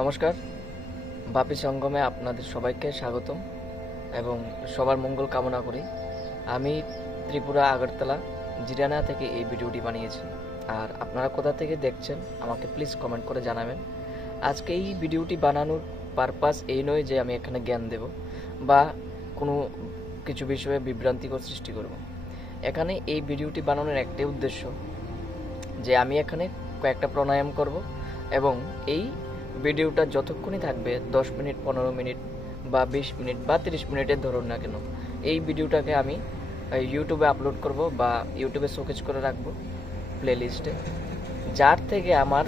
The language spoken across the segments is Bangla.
নমস্কার, বাপি সঙ্গমে আপনাদের সবাইকে স্বাগতম এবং সবার মঙ্গল কামনা করি। আমি ত্রিপুরা আগরতলা জিরানা থেকে এই ভিডিওটি বানিয়েছি। আর আপনারা কোথা থেকে দেখছেন আমাকে প্লিজ কমেন্ট করে জানাবেন। আজকে এই ভিডিওটি বানানোর পারপাস এই নয় যে আমি এখানে জ্ঞান দেব বা কোনো কিছু বিষয়ে বিভ্রান্তিকর সৃষ্টি করব। এখানে এই ভিডিওটি বানানোর একটাই উদ্দেশ্য যে আমি এখানে কয়েকটা প্রাণায়াম করব এবং এই ভিডিওটা যতক্ষণই থাকবে 10 মিনিট, 15 মিনিট বা 20 মিনিট বা 30 মিনিটের ধরুন না কেন, এই ভিডিওটাকে আমি ইউটিউবে আপলোড করব বা ইউটিউবে শোকেজ করে রাখবো প্লেলিস্টে, যার থেকে আমার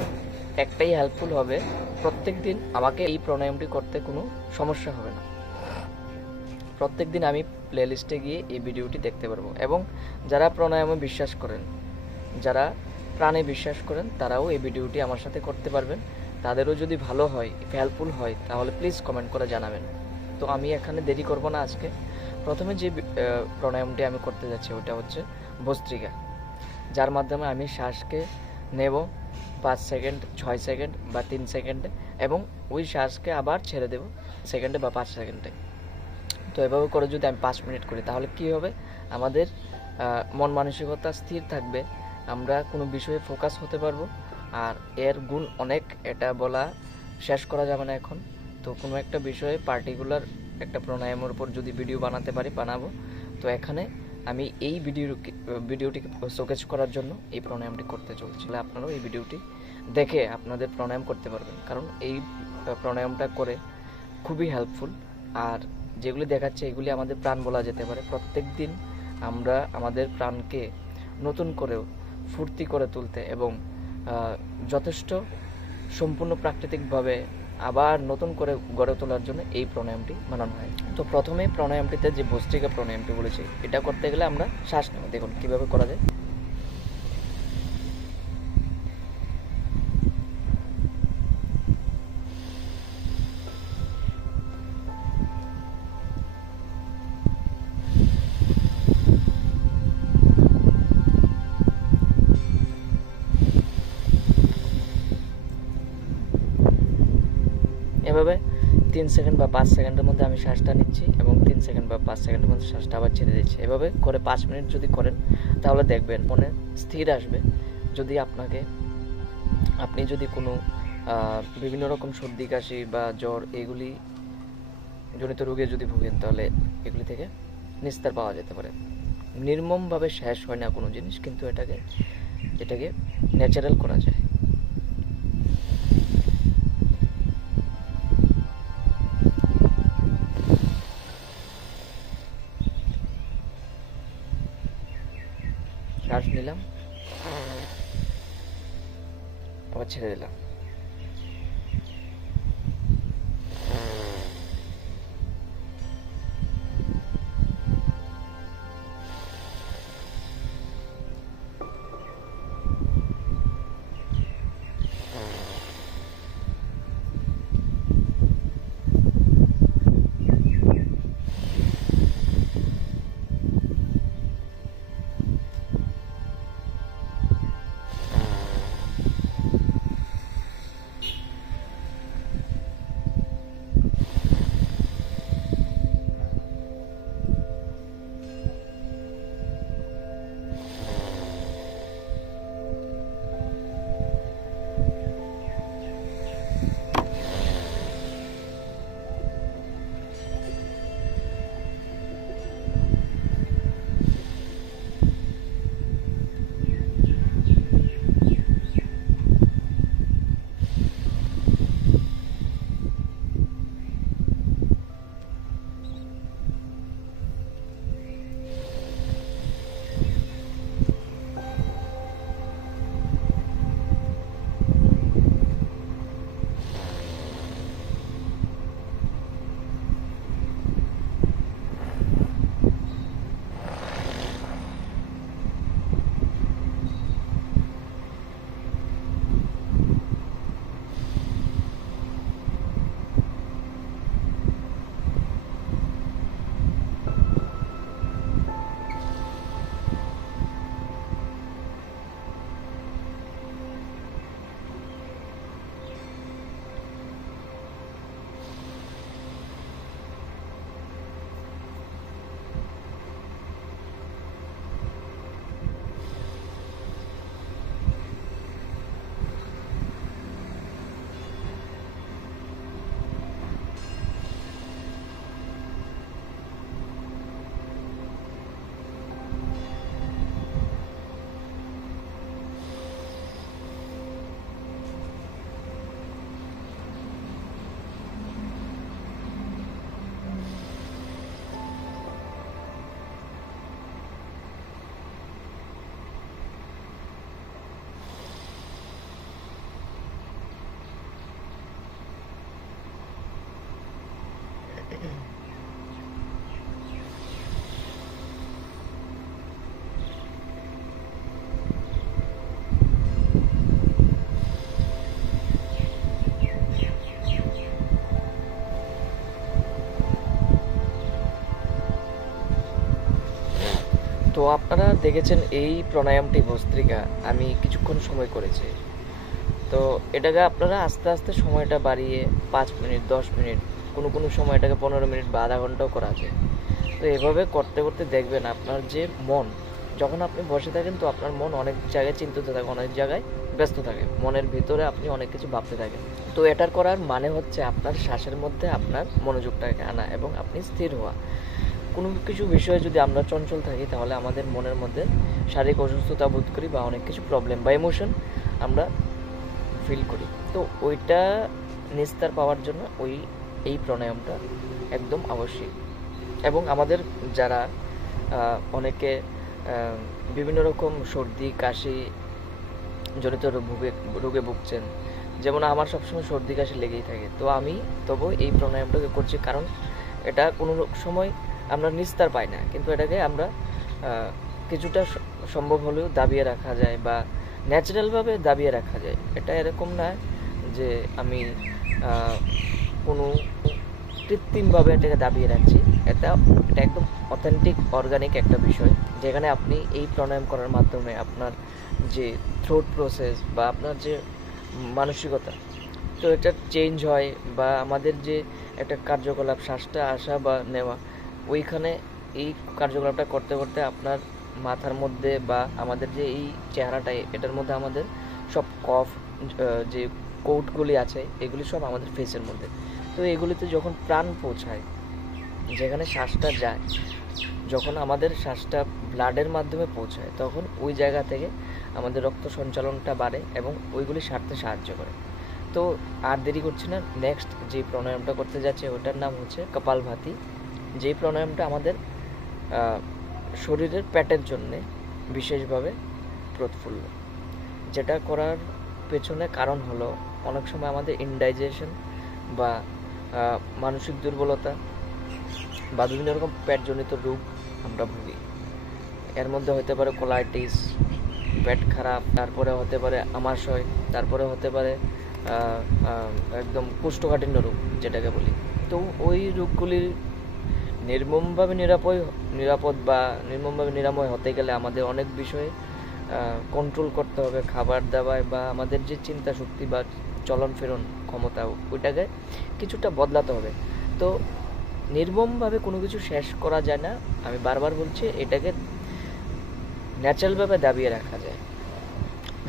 একটাই হেল্পফুল হবে, প্রত্যেক দিন আমাকে এই প্রাণায়ামটি করতে কোনো সমস্যা হবে না। প্রত্যেক দিন আমি প্লেলিস্টে গিয়ে এই ভিডিওটি দেখতে পারবো এবং যারা প্রাণায়ামে বিশ্বাস করেন, যারা প্রাণে বিশ্বাস করেন, তারাও এই ভিডিওটি আমার সাথে করতে পারবেন। তাদেরও যদি ভালো হয়, হেল্পফুল হয়, তাহলে প্লিজ কমেন্ট করে জানাবেন। তো আমি এখানে দেরি করব না। আজকে প্রথমে যে প্রাণায়ামটি আমি করতে যাচ্ছি ওটা হচ্ছে ভস্ত্রিকা, যার মাধ্যমে আমি শ্বাসকে নেব 5 সেকেন্ড, 6 সেকেন্ড বা 3 সেকেন্ডে এবং ওই শ্বাসকে আবার ছেড়ে দেব সেকেন্ডে বা 5 সেকেন্ডে। তো এভাবে করে যদি আমি 5 মিনিট করি তাহলে কি হবে, আমাদের মন মানসিকতা স্থির থাকবে, আমরা কোনো বিষয়ে ফোকাস হতে পারবো। আর এর গুণ অনেক, এটা বলা শেষ করা যাবে না এখন। তো কোনো একটা বিষয়ে পার্টিকুলার একটা প্রাণায়ামের উপর যদি ভিডিও বানাতে পারি, বানাবো। তো এখানে আমি এই ভিডিওটিকে শোকেজ করার জন্য এই প্রাণায়ামটি করতে চলছি। আপনারাও এই ভিডিওটি দেখে আপনাদের প্রাণায়াম করতে পারবেন, কারণ এই প্রাণায়ামটা করে খুবই হেল্পফুল। আর যেগুলি দেখাচ্ছে এগুলি আমাদের প্রাণ বলা যেতে পারে। প্রত্যেক দিন আমরা আমাদের প্রাণকে নতুন করেও ফুর্তি করে তুলতে এবং যথেষ্ট সম্পূর্ণ প্রাকৃতিকভাবে আবার নতুন করে গড়ে তোলার জন্য এই প্রাণায়ামটি বানানো হয়। তো প্রথমে প্রাণায়ামটিতে যে ভস্ত্রিকা প্রাণায়ামটি বলেছি, এটা করতে গেলে আমরা শ্বাস নেব। দেখুন কীভাবে করা যায়। এভাবে 3 সেকেন্ড বা 5 সেকেন্ডের মধ্যে আমি শ্বাসটা নিচ্ছি এবং 3 সেকেন্ড বা 5 সেকেন্ডের মধ্যে শ্বাসটা আবার ছেড়ে দিচ্ছি। এভাবে করে 5 মিনিট যদি করেন তাহলে দেখবেন মনে স্থির আসবে। যদি আপনি যদি কোনো বিভিন্ন রকম সর্দি, কাশি বা জ্বর এগুলি জনিত রোগে যদি ভোগেন, তাহলে এগুলি থেকে নিস্তার পাওয়া যেতে পারে। নির্মমভাবে শেষ হয় না কোনো জিনিস, কিন্তু এটাকে ন্যাচারাল করা যায়। শ্বাস নিলাম, আবার ছেড়ে দিলাম। তো আপনারা দেখেছেন এই প্রাণায়ামটি ভস্ত্রিকা আমি কিছুক্ষণ সময় করেছি। তো এটাকে আপনারা আস্তে আস্তে সময়টা বাড়িয়ে 5 মিনিট 10 মিনিট কোনো সময় এটাকে 15 মিনিট বা আধা ঘন্টাও করা যায়। তো এভাবে করতে করতে দেখবেন আপনার যে মন, যখন আপনি বসে থাকেন তো আপনার মন অনেক জায়গায় চিন্তিত থাকে, অনেক জায়গায় ব্যস্ত থাকে, মনের ভিতরে আপনি অনেক কিছু ভাবতে থাকেন। তো এটার করার মানে হচ্ছে আপনার শ্বাসের মধ্যে আপনার মনোযোগটাকে আনা এবং আপনি স্থির হওয়া। কোনো কিছু বিষয়ে যদি আমরা চঞ্চল থাকি তাহলে আমাদের মনের মধ্যে শারীরিক অসুস্থতা বোধ করি বা অনেক কিছু প্রবলেম বা ইমোশন আমরা ফিল করি। তো ওইটা নিস্তার পাওয়ার জন্য এই প্রাণায়ামটা একদম আবশ্যিক। এবং আমাদের যারা অনেকে বিভিন্ন রকম সর্দি কাশি জনিত রোগে ভুগছেন, যেমন আমার সবসময় সর্দি কাশি লেগেই থাকে, তো আমি তবু এই প্রাণায়ামটাকে করছি, কারণ এটা কোনো সময় আমরা নিস্তার পাই না, কিন্তু এটাকে আমরা কিছুটা সম্ভব হলেও দাবিয়ে রাখা যায় বা ন্যাচারালভাবে দাবিয়ে রাখা যায়। এটা এরকম না যে আমি কোনো কৃত্রিমভাবে এটাকে দাবিয়ে রাখছি। এটা একদম অথেন্টিক অর্গানিক একটা বিষয়, যেখানে আপনি এই প্রাণায়াম করার মাধ্যমে আপনার যে থ্রোট প্রসেস বা আপনার যে মানসিকতা, তো এটা চেঞ্জ হয় বা আমাদের যে একটা কার্যকলাপ শ্বাসটা আসা বা নেওয়া, ওইখানে এই কার্যকলাপটা করতে করতে আপনার মাথার মধ্যে বা আমাদের যে এই চেহারাটাই, এটার মধ্যে আমাদের সব কফ যে কোটগুলি আছে এগুলি সব আমাদের ফেসের মধ্যে। তো এগুলিতে যখন প্রাণ পৌঁছায়, যেখানে শ্বাসটা যায়, যখন আমাদের শ্বাসটা ব্লাডের মাধ্যমে পৌঁছায়, তখন ওই জায়গা থেকে আমাদের রক্ত সঞ্চালনটা বাড়ে এবং ওইগুলি সারতে সাহায্য করে। তো আর দেরি করছি না, নেক্সট যে প্রাণায়ামটা করতে যাচ্ছে ওটার নাম হচ্ছে কপালভাতি। যেই প্রাণায়ামটা আমাদের শরীরের পেটের জন্যে বিশেষভাবে প্রফুল্ল, যেটা করার পেছনে কারণ হলো অনেক সময় আমাদের ইনডাইজেশন বা মানসিক দুর্বলতা বা বিভিন্ন রকম পেটজনিত রোগ আমরা ভুগি। এর মধ্যে হতে পারে কোলাইটিস, পেট খারাপ, তারপরে হতে পারে আমাশয়, তারপরে হতে পারে একদম কোষ্ঠকাঠিন্য রোগ যেটাকে বলি। তো ওই রোগগুলির নির্মমভাবে নিরাপদ বা নির্মমভাবে নিরাময় হতে গেলে আমাদের অনেক বিষয়ে কন্ট্রোল করতে হবে, খাবার দাবায় বা আমাদের যে চিন্তা শক্তি বা চলন ফেরন ক্ষমতা, ওইটাকে কিছুটা বদলাতে হবে। তো নির্মমভাবে কোনো কিছু শেষ করা যায় না, আমি বারবার বলছি, এটাকে ন্যাচারালভাবে দাবিয়ে রাখা যায়।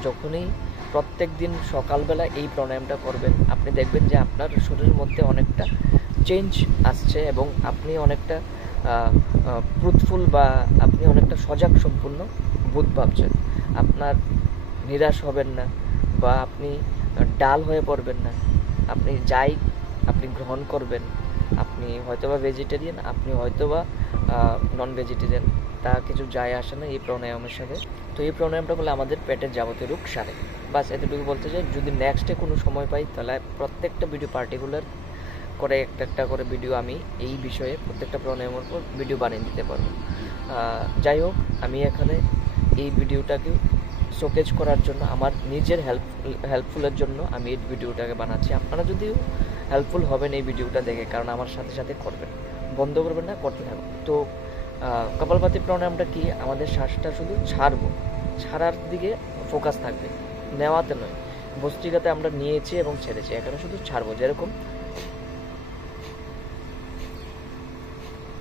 যখনই প্রত্যেক দিন সকালবেলা এই প্রাণায়ামটা করবেন, আপনি দেখবেন যে আপনার শরীরের মধ্যে অনেকটা চেঞ্জ আসছে এবং আপনি অনেকটা ফ্রুটফুল বা আপনি অনেকটা সজাগ সম্পূর্ণ বোধ ভাবছেন। আপনার নিরাশ হবেন না বা আপনি ডাল হয়ে পড়বেন না। আপনি যাই আপনি গ্রহণ করবেন, আপনি হয়তোবা ভেজিটেরিয়ান, আপনি হয়তোবা নন ভেজিটেরিয়ান, তা কিছু যায় আসে না এই প্রাণায়ামের সাথে। তো এই প্রাণায়ামটা করলে আমাদের পেটের যাবতীয় রোগ সারে। বাস এতটুকু বলতে চাই। যদি নেক্সটে কোনো সময় পাই তাহলে প্রত্যেকটা ভিডিও পার্টিকুলার করে একটা করে ভিডিও আমি এই বিষয়ে প্রত্যেকটা প্রাণায়ামের উপর ভিডিও বানিয়ে দিতে পারবো। যাই হোক, আমি এখানে এই ভিডিওটাকে শোকেজ করার জন্য, আমার নিজের হেল্পফুলের জন্য আমি এই ভিডিওটাকে বানাচ্ছি। আপনারা যদিও হেল্পফুল হবেন এই ভিডিওটা দেখে, কারণ আমার সাথে সাথে করবেন, বন্ধ করবেন না, করতে থাকবেন। তো কপালভাতি প্রাণায়ামটা কি, আমাদের শ্বাসটা শুধু ছাড়ার দিকে ফোকাস থাকবে, নেওয়াতে নয়। ভস্ত্রিকাতে আমরা নিয়েছি এবং ছেড়েছি, এখানে শুধু ছাড়বো। যেরকম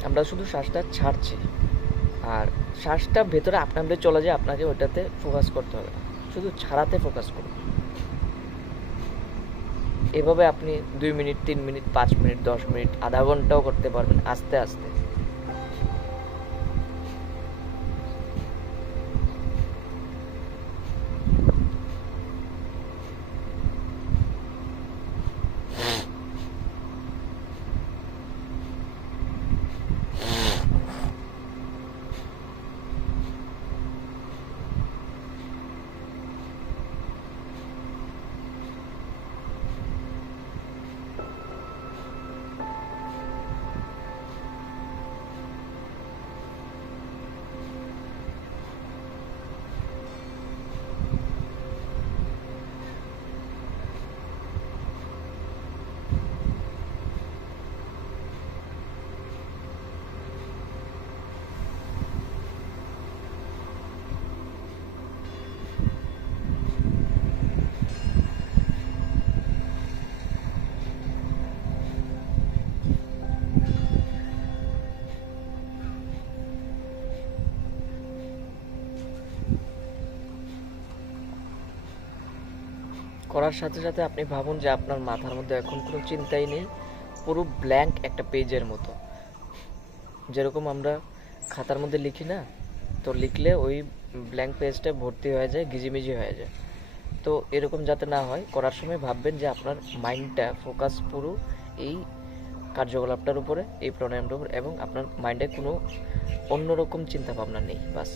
আমরা শুধু শ্বাসটা ছাড়ছি আর শ্বাসটা ভেতরে আপনাদের চলে যায়, আপনাকে ওইটাতে ফোকাস করতে হবে না, শুধু ছাড়াতে ফোকাস করুন। এভাবে আপনি 2 মিনিট 3 মিনিট 5 মিনিট 10 মিনিট আধা ঘন্টাও করতে পারবেন আস্তে আস্তে। করার সাথে সাথে আপনি ভাবুন যে আপনার মাথার মধ্যে এখন কোনো চিন্তাই নেই, পুরো ব্ল্যাঙ্ক একটা পেজের মতো। যেরকম আমরা খাতার মধ্যে লিখি না, তো লিখলে ওই ব্ল্যাঙ্ক পেজটা ভর্তি হয়ে যায়, ঘিজিমিজি হয়ে যায়। তো এরকম যাতে না হয়, করার সময় ভাববেন যে আপনার মাইন্ডটা ফোকাস পুরো এই কার্যকলাপটার উপরে, এই প্রাণায়ামটার উপরে, এবং আপনার মাইন্ডে কোনো অন্যরকম চিন্তা ভাবনা নেই, বাস।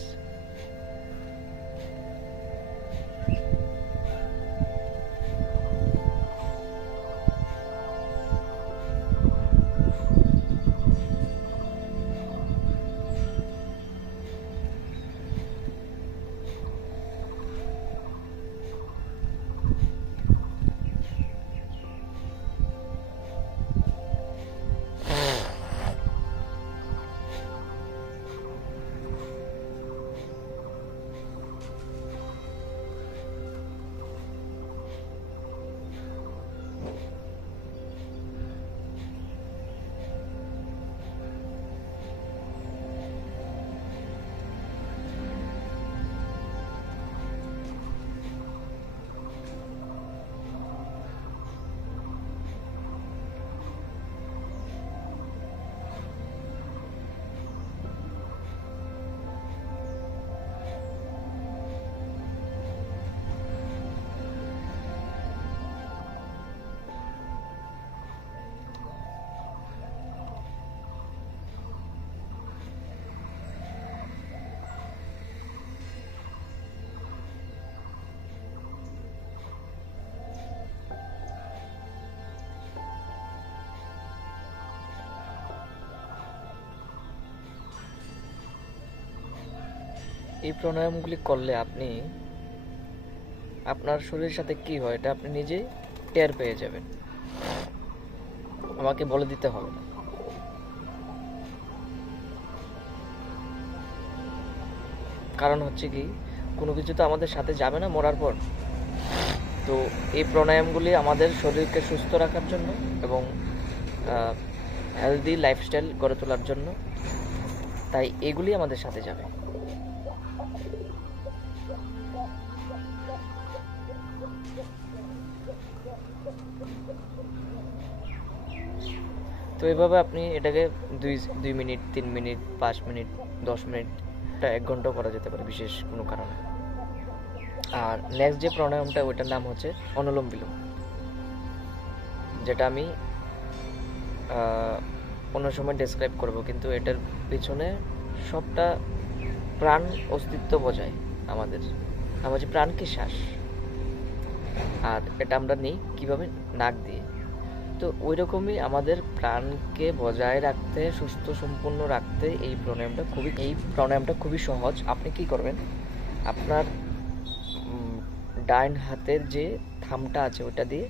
এই প্রাণায়ামগুলি করলে আপনি আপনার শরীরের সাথে কি হয় এটা আপনি নিজেই টের পেয়ে যাবেন, আমাকে বলে দিতে হবে না। কারণ হচ্ছে কি, কোনো কিছু তো আমাদের সাথে যাবে না মরার পর। তো এই প্রাণায়ামগুলি আমাদের শরীরকে সুস্থ রাখার জন্য এবং হেলদি লাইফস্টাইল গড়ে তোলার জন্য, তাই এগুলি আমাদের সাথে যাবে। তো এভাবে আপনি এটাকে 2 মিনিট, 3 মিনিট, 5 মিনিট, 10 মিনিট, 1 ঘন্টাও করা যেতে পারে বিশেষ কোনো কারণে। আর নেক্সট যে প্রাণায়ামটা, ওইটার নাম হচ্ছে অনুলোম বিলোম, যেটা আমি অন্য সময় ডেসক্রাইব করব। কিন্তু এটার পিছনে সবটা প্রাণ অস্তিত্ব বোঝায় আমাদের প্রাণ কি শ্বাস, আর এটা আমরা নিই কিভাবে, নাক দিয়ে। তো ওই রকমই আমাদের প্রাণকে বজায় রাখতে, সুস্থ সম্পূর্ণ রাখতে এই প্রাণায়ামটা খুবই সহজ। আপনি কি করবেন, আপনার ডাইন হাতের যে থামটা আছে ওটা দিয়ে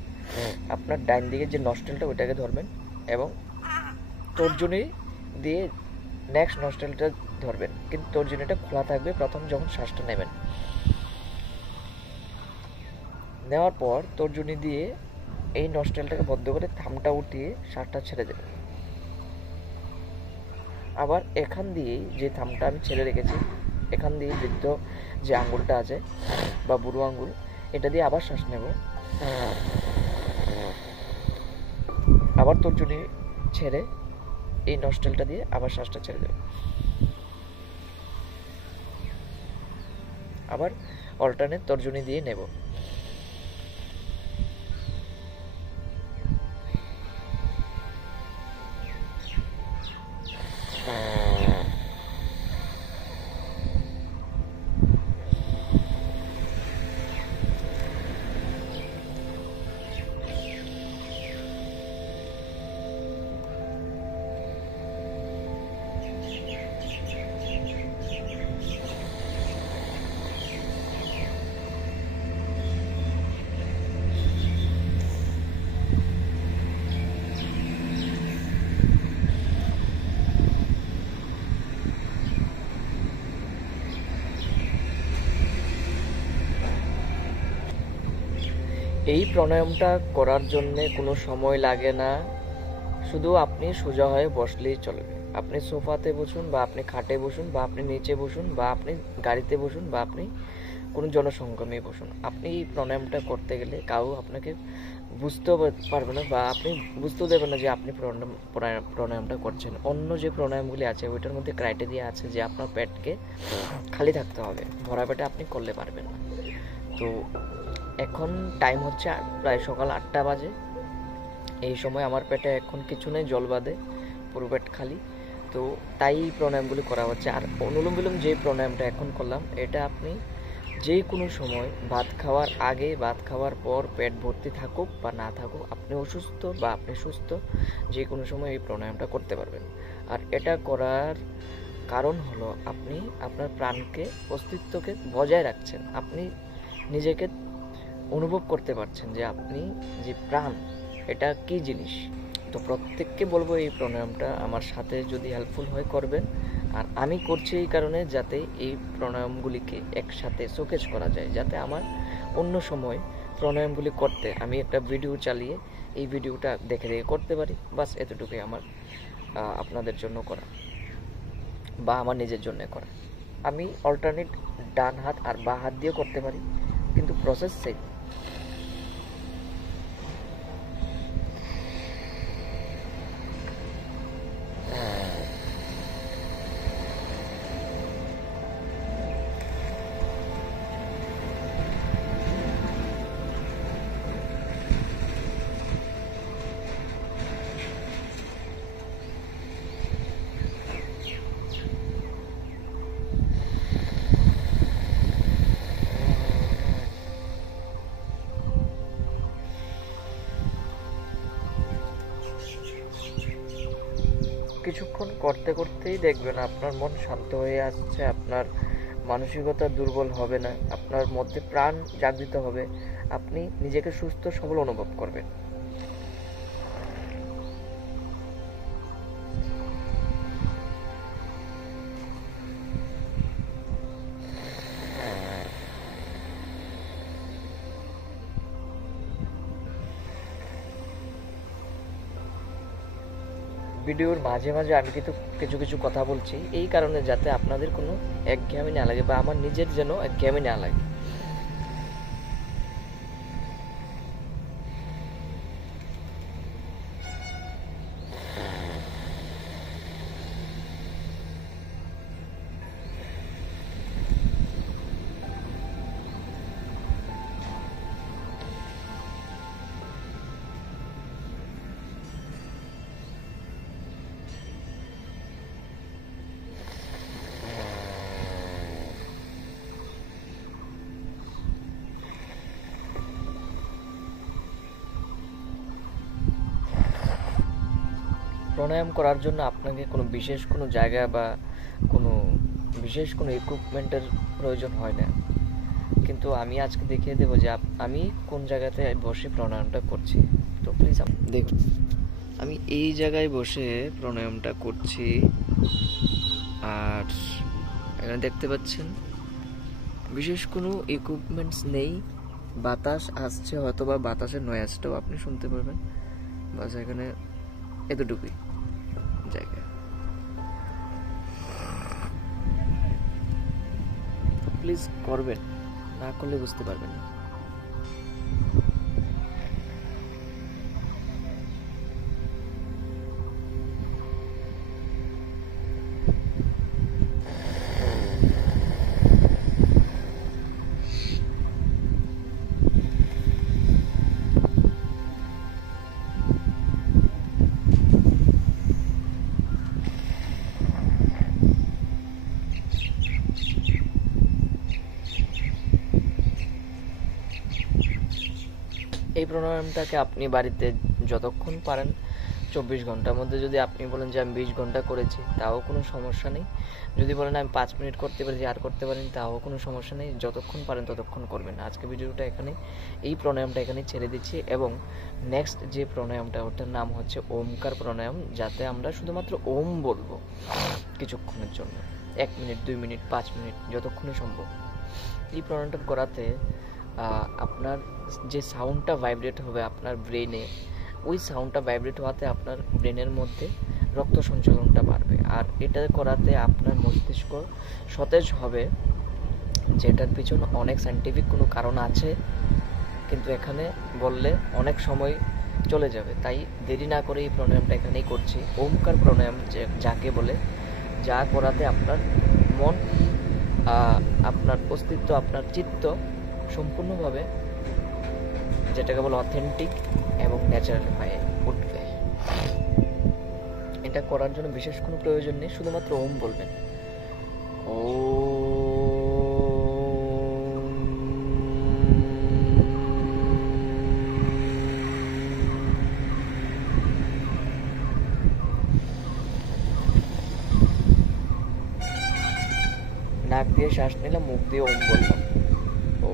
আপনার ডাইন দিকে যে নস্ট্রেলটা ওইটাকে ধরবেন, এবং তর্জনী দিয়ে নেক্সট নস্ট্রেলটা ধরবেন, কিন্তু তর্জনীটা খোলা থাকবে প্রথম যখন শ্বাসটা নেবেন। নেওয়ার পর তর্জনী দিয়ে এই নস্ট্রেলটাকে বদ্ধ করে থামটা উঠিয়ে শ্বাসটা ছেড়ে দেবেন। আবার এখান দিয়ে যে থামটা আমি ছেড়ে রেখেছি, এখান দিয়ে বৃদ্ধ যে আঙ্গুলটা আছে বা বুড়ো আঙ্গুল, এটা দিয়ে আবার শ্বাস নেব। আবার তর্জনী ছেড়ে এই নস্ট্রেলটা দিয়ে আবার শ্বাসটা ছেড়ে দেব। আবার অল্টারনেট তর্জনী দিয়ে নেব। এই প্রাণায়ামটা করার জন্য কোনো সময় লাগে না, শুধু আপনি সোজা হয়ে বসলেই চলবে। আপনি সোফাতে বসুন, বা আপনি খাটে বসুন, বা আপনি নিচে বসুন, বা আপনি গাড়িতে বসুন, বা আপনি কোনো জনসংগমে বসুন। আপনি এই প্রাণায়ামটা করতে গেলে আপনাকে বুঝতেও পারবে না, বা আপনি বুঝতেও দেবেন না যে আপনি প্রাণায়ামটা করছেন। অন্য যে প্রাণায়ামগুলি আছে ওইটার মধ্যে ক্রাইটেরিয়া আছে যে আপনার পেটকে খালি থাকতে হবে, ভরা পেটে আপনি করলে পারবেন না। তো এখন টাইম হচ্ছে প্রায় সকাল 8টা বাজে। এই সময় আমার পেটে এখন কিছু নেই, জল বাদে পুরো পেট খালি। তো তাই প্রাণায়ামগুলি করা হচ্ছে। আর অনুলোম বিলোম যে প্রাণায়ামটা এখন করলাম, এটা আপনি যে কোনো সময়, ভাত খাওয়ার আগে, ভাত খাওয়ার পর, পেট ভর্তি থাকুক বা না থাকুক, আপনি অসুস্থ বা আপনি সুস্থ, যে কোনো সময় এই প্রাণায়ামটা করতে পারবেন। আর এটা করার কারণ হলো আপনি আপনার প্রাণকে, অস্তিত্বকে বজায় রাখছেন। আপনি নিজেকে অনুভব করতে পারছেন যে আপনি যে প্রাণ, এটা কি জিনিস। তো প্রত্যেককে বলবো এই প্রাণায়ামটা আমার সাথে যদি হেল্পফুল হয় করবেন। আর আমি করছি এই কারণে যাতে এই প্রাণায়ামগুলিকে একসাথে শোকেজ করা যায়, যাতে আমার অন্য সময় প্রাণায়ামগুলি করতে আমি একটা ভিডিও চালিয়ে এই ভিডিওটা দেখে দেখে করতে পারি। বাস এতটুকুই আমার আপনাদের জন্য করা বা আমার নিজের জন্য করা। আমি অল্টারনেট ডান হাত আর বাঁ হাত দিয়ে করতে পারি, কিন্তু প্রসেস সেম। কিছুক্ষণ করতে করতেই দেখবেন আপনার মন শান্ত হয়ে আসছে, আপনার মানসিকতা দুর্বল হবে না, আপনার মধ্যে প্রাণ জাগৃত হবে, আপনি নিজেকে সুস্থ সবল অনুভব করবেন। ভিডিওর মাঝে মাঝে আমি কিন্তু কিছু কিছু কথা বলছি এই কারণে, যাতে আপনাদের কোনো একঘেয়েমি না লাগে বা আমার নিজের যেন একঘেয়েমি না লাগে। প্রাণায়াম করার জন্য আপনাকে কোনো বিশেষ কোনো জায়গা বা কোনো বিশেষ কোনো ইকুইপমেন্টের প্রয়োজন হয় না, কিন্তু আমি আজকে দেখিয়ে দেবো যে আমি কোন জায়গাতে বসে প্রাণায়ামটা করছি। তো প্লিজ দেখুন, আমি এই জায়গায় বসে প্রাণায়ামটা করছি। আর এখানে দেখতে পাচ্ছেন বিশেষ কোনো ইকুইপমেন্টস নেই, বাতাস আসছে, হয়তো বা বাতাসের নয়েজটাও আপনি শুনতে পারবেন। বাস এখানে এতটুকুই জায়গা। প্লিজ করবেন, না করলে বুঝতে পারবেন না। এই প্রাণায়ামটাকে আপনি বাড়িতে যতক্ষণ পারেন, 24 ঘন্টার মধ্যে যদি আপনি বলেন যে আমি 20 ঘন্টা করেছি, তাও কোনো সমস্যা নেই। যদি বলেন আমি 5 মিনিট করতে পারি, আর করতে পারেন, তাও কোনো সমস্যা নেই। যতক্ষণ পারেন ততক্ষণ করবেন। আজকে ভিডিওটা এখানে, এই প্রাণায়ামটা এখানে ছেড়ে দিচ্ছি। এবং নেক্সট যে প্রাণায়ামটা, ওটার নাম হচ্ছে ওমকার প্রাণায়াম, যাতে আমরা শুধুমাত্র ওম বলবো কিছুক্ষণের জন্য, 1 মিনিট, 2 মিনিট, 5 মিনিট, যতক্ষণই সম্ভব। এই প্রাণায়ামটা করাতে আপনার যে সাউন্ডটা ভাইব্রেট হবে আপনার ব্রেনে, ওই সাউন্ডটা ভাইব্রেট হওয়াতে আপনার ব্রেনের মধ্যে রক্ত সঞ্চালনটা বাড়বে। আর এটা করাতে আপনার মস্তিষ্ক সতেজ হবে, যেটার পিছনে অনেক সায়েন্টিফিক কোনো কারণ আছে, কিন্তু এখানে বললে অনেক সময় চলে যাবে, তাই দেরি না করে এই প্রাণায়ামটা এখানেই করছি। ওমকার প্রাণায়াম যাকে বলে, যা করাতে আপনার মন, আপনার অস্তিত্ব, আপনার চিত্ত সম্পূর্ণভাবে, যেটাকে বলে অথেন্টিক এবং ন্যাচারাল হয়ে উঠবে। এটা করার জন্য বিশেষ কোনো প্রয়োজন নেই, শুধুমাত্র ওম বলবেন। ও নাক দিয়ে শ্বাস নিলাম, মুখ দিয়ে ওম বললাম। ও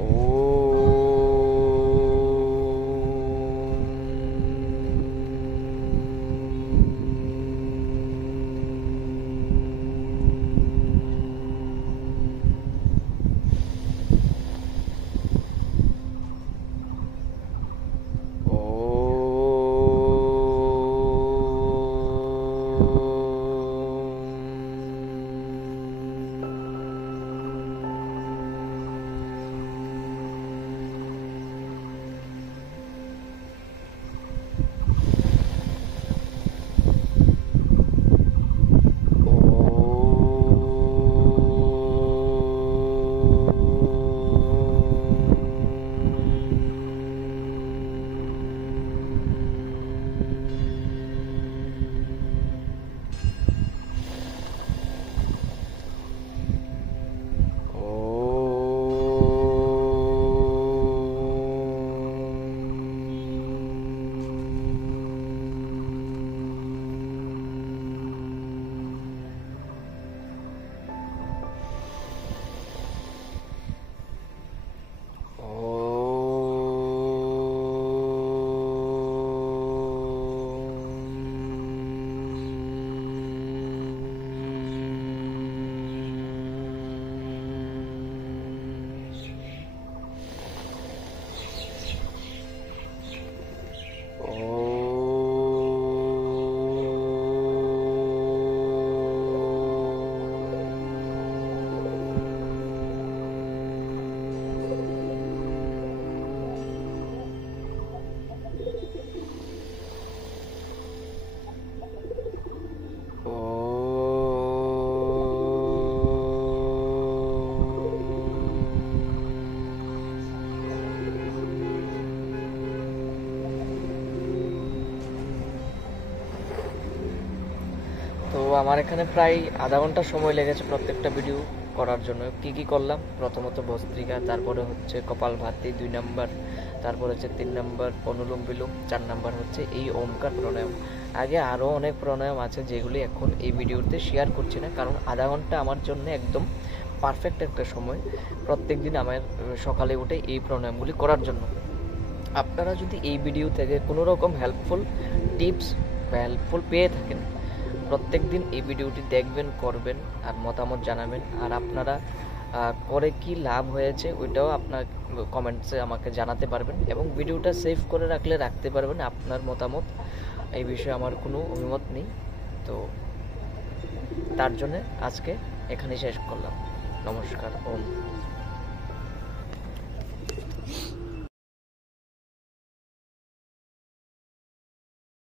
তো আমার এখানে প্রায় আধা ঘন্টা সময় লেগেছে প্রত্যেকটা ভিডিও করার জন্য। কি কি করলাম, প্রথমত ভস্ত্রিকা, তারপরে হচ্ছে কপালভাতি 2 নাম্বার, তারপর হচ্ছে 3 নাম্বার অনুলোম বিলোম, 4 নাম্বার হচ্ছে এই ওমকার প্রাণায়াম। আগে আরও অনেক প্রাণায়াম আছে যেগুলি এখন এই ভিডিওতে শেয়ার করছি না, কারণ আধা ঘন্টা আমার জন্য একদম পারফেক্ট একটা সময় প্রত্যেক দিন আমার সকালে উঠে এই প্রাণায়ামগুলি করার জন্য। আপনারা যদি এই ভিডিও থেকে কোনো রকম হেল্পফুল টিপস বা হেল্পফুল পেয়ে থাকেন, প্রত্যেক দিন এই ভিডিওটি দেখবেন, করবেন আর মতামত জানাবেন। আর আপনারা করে কি লাভ হয়েছে ওইটাও আপনার কমেন্টসে আমাকে জানাতে পারবেন, এবং ভিডিওটা সেভ করে রাখতে পারবেন। আপনার মতামত এই বিষয়ে আমার কোনো অভিমত নেই, তো তার জন্য আজকে এখানেই শেষ করলাম। নমস্কার। ওম।